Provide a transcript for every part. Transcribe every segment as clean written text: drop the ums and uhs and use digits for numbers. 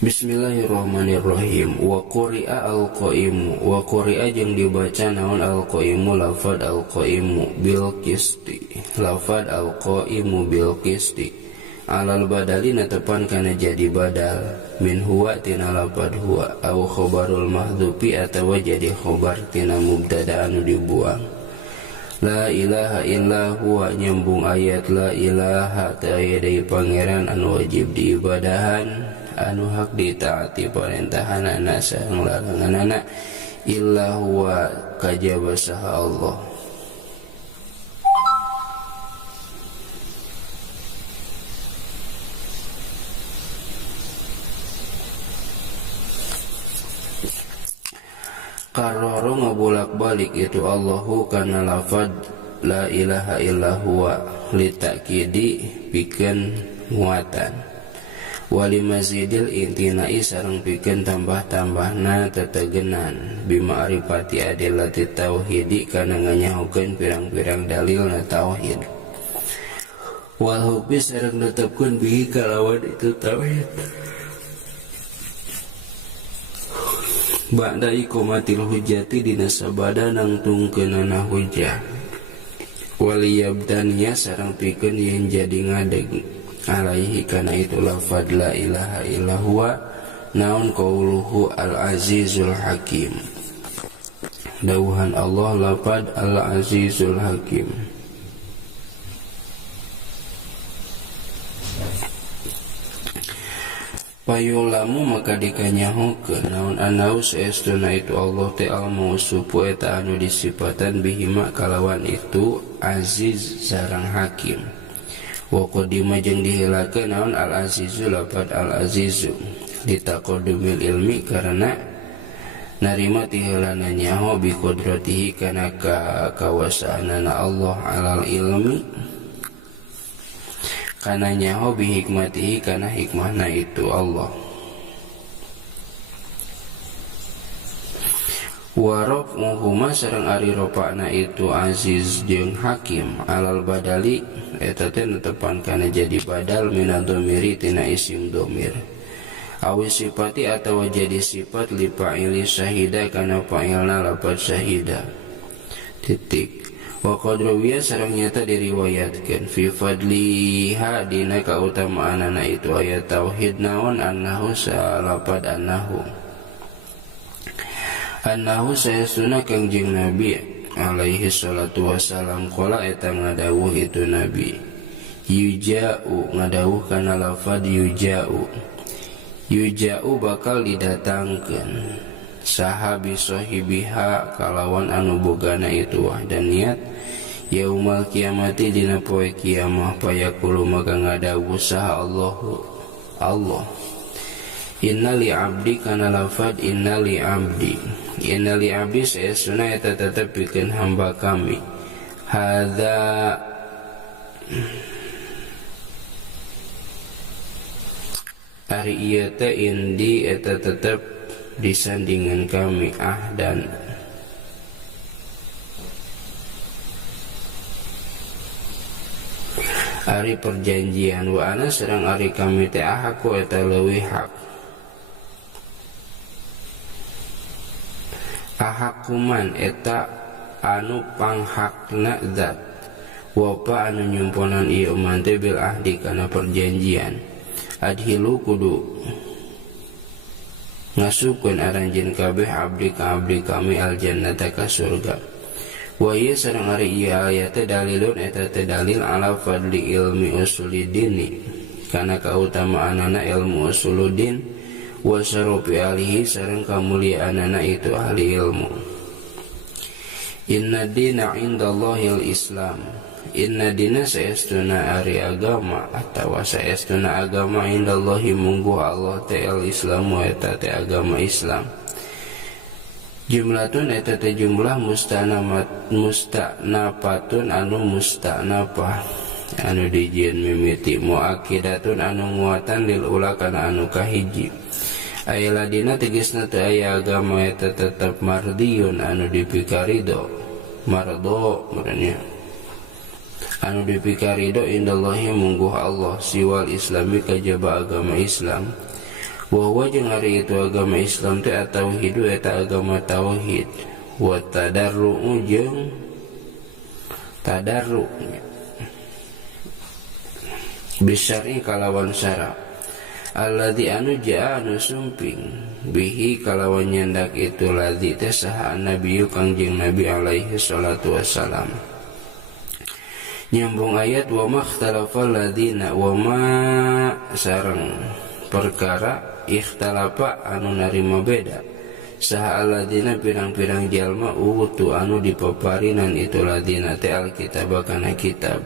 Bismillahirrahmanirrahim. Wa quri'a al-qaimu, wa quri'a jeung dibaca naon al-qaimu lafad al-qaimu bil qisti, lafad al-qaimu bil qisti alal badali natepan kana jadi badal min huwa tina lafad huwa au khobarul mahdhufi atawa jadi khobar tina mubtada anu dibuang. La ilaha illa huwa nyambung ayat la ilaha ta'aya dari pangeran anu wajib diibadahan anu hak ditaati parentahanana sareng laranganana illa huwa kajaba saha Allah. Karoro ngabulak-balik itu Allahu kana lafad la ilaha illa huwa litakidi pikeun muatan wali mazidil intinai sareng pikeun tambah-tambahna tetegenan bima'rifati adillati tauhidi kana nganyahokeun pirang-pirang dalilna tauhid wal hukmi sareng netepkeun bihi kalawan itu tauhid ba'da iqamatil hujjati dina sabada nangtungkeunana hujjah waliyabdaniya sareng pikeun yen jadi ngadeg alaihi kana itu lafad la ilaha illa huwa naun qauluhu al-azizul hakim dawuhan Allah lafad al-azizul hakim. Payulamu maka dikanyahokeun naon anau saestuna itu Allah ta'ala mausufu eta anu disifatan bihima kalawan itu aziz sareng hakim. Wa qadima jeung diheulakeun naon al-azizu lafad al-azizu litaqaddumil ilmi karena narima ti heulana nyaho bi qudratihi kana kawasaanana Allah alal ilmi kana nyaho bi hikmatihi kana hikmahna itu Allah. Warok muhuma sareng ari ropana itu aziz jeung hakim alal badali eta teh netepan kana jadi badal minad dhamiri tina isim dhamir awi sifati atawa jadi sifat li fa'ili syahida kana fa'ilna lafaz syahida titik. Wa qadrawiyya sareng nyata diriwayatkeun fi fadliha dina kautamaanana itu ayat tauhid naon annahu salafad annahu sayasuna kangjeng Nabi alaihi salatu wassalam qala eta ngadawuh itu Nabi yuja'u ngadawuh kana lafad yuja'u bakal didatangkeun sahabi sahibiha kalawan anu bogana itu wahdaniyat yaumal kiamati dina poe kiamah payaqulu maka ngadawuh saha Allah inna li abdi kana lafad inna li abdi saestuna eta tetep pikeun hamba kami hadza ari ieu teh indi eta tetep disandingan kami dan ari perjanjian wa ana sareng ari kami teh ahku eta leuwih hak ahakuman eta anu panghakna zat wapa anu nyumponan ieu man teh bil ahdi kana perjanjian adhilu kudu ngasupkeun aranjeun kabeh abdi ka abdi kami aljannata ka surga wa ieu sareng ari ieu ayat teh dalilun eta teh dalil ala fadli ilmi usulidini kana kautamaanana ilmu usuluddin wa syarafi alihi sareng kamuliaanana itu ahli ilmu. Inna dina indallahil islam inna dina saestuna ari agama atawa saestuna agama indallahi munggu Allah ta'ala islamu eta teh agama Islam jumlatun eta teh jumlah mustanafatun anu mustanafah anu dijieun mimiti muakidatun anu nguatan lil ula kana anu kahiji ayaladina tegasna teu aya agama eta tetep mardiyun anu dipikarido mardo muranya anu dipikarido indallahi mungguh Allah siwal islami kajaba agama Islam Wa jeung ari itu agama Islam teh at-tauhid eta agama tauhid, wa tadarru jeung tadarru bisyari kalawan syara, alladzi anu jaa anu sumping bihi kalawan nyandak itu ladzi teh saha nabi kangjeng Nabi alaihi salatu wassalam. Nyambung ayat wa makhtalafal ladzina wa ma sareng perkara ikhtalafa anu narima beda saha alladzina pirang-pirang jalma utu anu dipaparinan itu ladzina teh alkitab kana kitab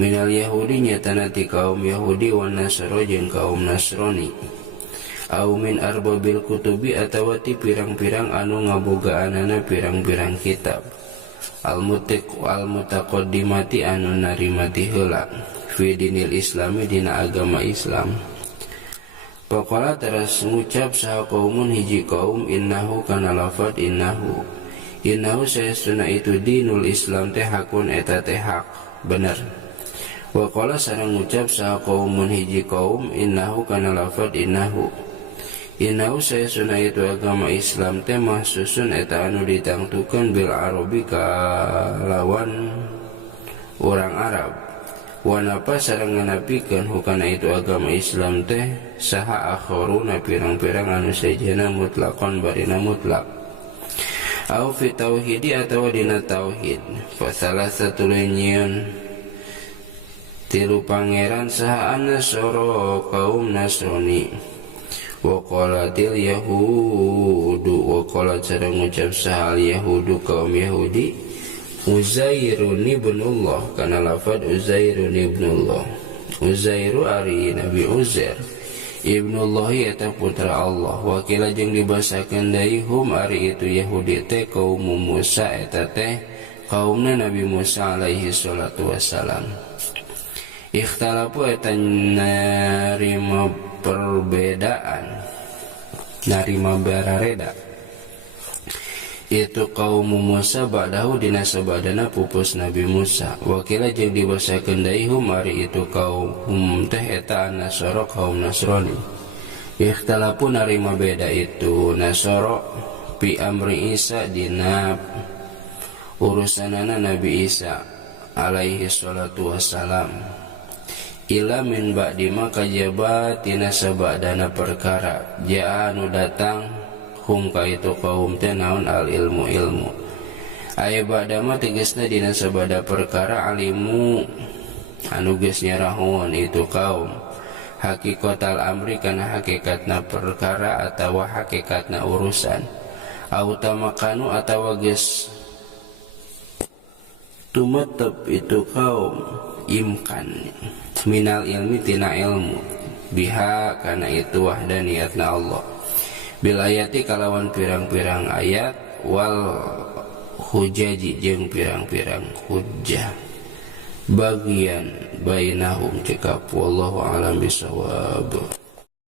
minal yahudi nyatana ti kaum Yahudi wa Nasra jeung kaum Nasrani au min arbabil kutubi atawa ti pirang-pirang anu ngabogaanana pirang-pirang kitab al-mutaqaddimati anu narimati heula fi dinil islami dina agama Islam. Paqala teras ngucap saha kaumun hiji kaum innahu kana lafad innahu sayasuna itu dinul Islam teh hakun eta teh hak bener. Wa qala sareng ngucap saha kaumun hiji kaum innahu kana lafad innahu sayasuna itu agama Islam teh mahsusun eta anu ditangtukeun bil arabi kalawan orang Arab. Wanapa sareng nganapikeun hukana itu agama Islam teh saha akharuna pirang-pirang anu sajana mutlaqan barina mutlak au fi tauhidi atawa dina tauhid fa salasatul nyiun tilu pangeran saha Nasara kaum Nasrani wa qalatil yahudu wa qalat sareng ngucap saha yahudu kaum Yahudi Uzairun ibnullah kana lafad Uzairun ibnullah Uzairu ari Nabi Uzair ibnullah eta putra Allah wakila jeung dibasakeun deui hum ari itu Yahudi teh kaum Musa eta teh kaumna Nabi Musa alaihi salatu wassalam. Ikhtalafu eta narima perbedaan narima barareda itu kaum Musa ba'dahu dina sabadana pupus Nabi Musa wakila jeung dibasakeun deui hum ari itu kaum teh eta Nasara kaum Nasrani. Ikhtalafu narima beda itu Nasara fi amri Isa dina urusanana Nabi Isa alaihi salatu wassalam ila min ba'di ma kajabat tina sabadana perkara jaa anu datang hum ka itu kaum teh naon al ilmu aya ba'da ma tegasna dina sabada perkara alimu anu geus nyarahun itu kaum hakikatal amri kana hakikatna perkara atawa hakikatna urusan au tamakanu atawa geus tumetep itu kaum imkan minal ilmi tina ilmu biha kana itu wahdaniyatna Allah bil ayati kalawan pirang-pirang ayat wal hujaji jeung pirang-pirang hujjah bagian bainahum cekap wallahu alam bisawab.